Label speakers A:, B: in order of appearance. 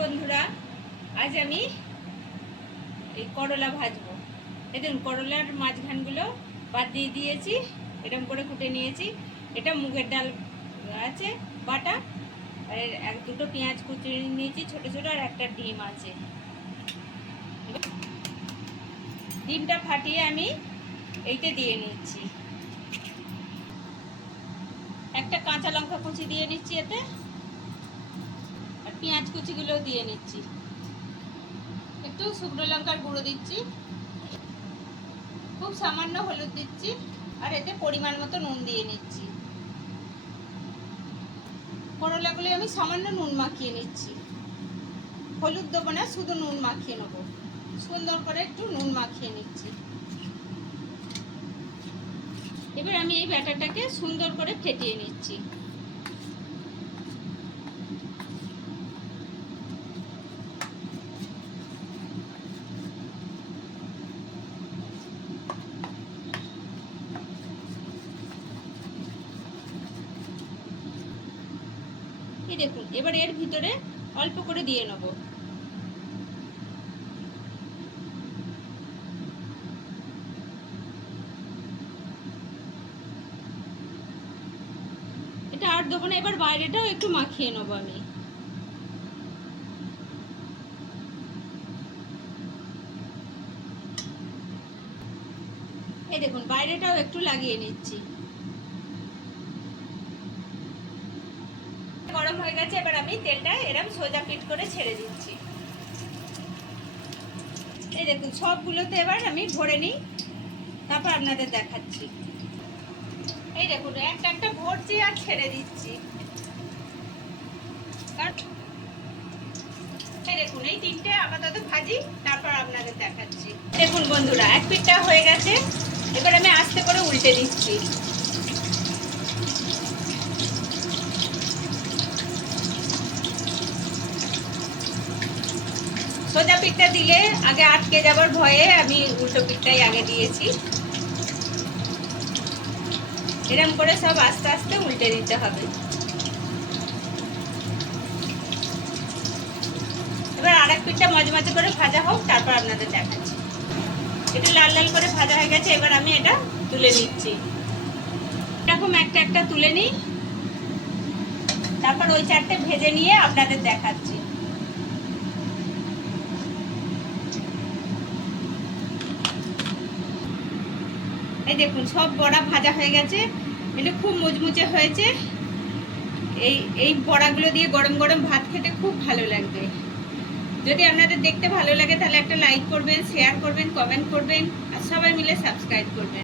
A: বন্ধুরা, আজ আমি এই করলা ভাজবো। দেখুন, করলার মাঝখানগুলো বাদ দিয়ে দিয়েছি, এরকম করে কুটে নিয়েছি। এটা মুগের ডাল আছে, বাটা, আর এক দুটো পেঁয়াজ কুচিয়ে নিয়েছি, ছোট ছোট, আর একটা ডিম আছে। ডিমটা ফাটিয়ে আমি এইতে দিয়ে নিচ্ছি। একটা কাঁচা লঙ্কা কুচি দিয়ে নিচ্ছি এতে। পেঁয়াজ কুচিগুলো দিয়ে নিচ্ছি। একটু শুকনো লঙ্কার গুঁড়ো দিচ্ছি। খুব সামান্য হলুদ দিচ্ছি আর এতে পরিমাণ মতো নুন দিয়ে নিচ্ছি। করলাগুলো আমি সামান্য নুন মাখিয়ে নিচ্ছি। হলুদ দেবো না, শুধু নুন মাখিয়ে নেব। সুন্দর করে একটু নুন মাখিয়ে নিচ্ছি। এবার আমি এই ব্যাটারটাকে সুন্দর করে ফেটিয়ে নিচ্ছি। এই দেখুন, এবার এর ভিতরে অল্প করে দিয়ে নেব। এটা আর দেবো না, এবার বাইরেটাও একটু মাখিয়ে নেব আমি। এই দেখুন, বাইরেটাও একটু লাগিয়ে নিচ্ছি। গরম হয়ে গেছে, এবার আমি তেলটা এরম সোজা পিট করে ছেড়ে দিচ্ছি। এই দেখুন, সবগুলোতে এবার আমি ভরে নিই, তারপর আপনাদের দেখাচ্ছি। এই দেখুন, একটা একটা ভরছি আর ছেড়ে দিচ্ছি। এই দেখুন, এই তিনটে আপাতত ভাজি, তারপর আপনাদের দেখাচ্ছি। দেখুন বন্ধুরা, এক পিঠটা হয়ে গেছে, এবার আমি আস্তে করে উল্টে দিচ্ছি। সোজা পিঠটা দিলে আগে আটকে যাবার ভয়ে আমি উল্টো পিঠটাই আগে দিয়েছি। এরম করে সব আস্তে আস্তে উল্টে দিতে হবে। এবার আরেক পিঠটা মাঝে মাঝে করে ভাজা হোক, তারপর আপনাদের দেখাচ্ছি। এটা লাল লাল করে ভাজা হয়ে গেছে, এবার আমি এটা তুলে নিচ্ছি। এরকম একটা একটা তুলে নিই। তারপর ওই চারটে ভেজে নিয়ে আপনাদের দেখাচ্ছি। এই দেখুন, সব বড়া ভাজা হয়ে গেছে। এটা খুব মুচমুচে হয়েছে। এই এই বড়াগুলো দিয়ে গরম গরম ভাত খেতে খুব ভালো লাগবে। যদি আপনাদের দেখতে ভালো লাগে, তাহলে একটা লাইক করবেন শেয়ার করবেন কমেন্ট করবেন, আর সবাই মিলে সাবস্ক্রাইব করবেন।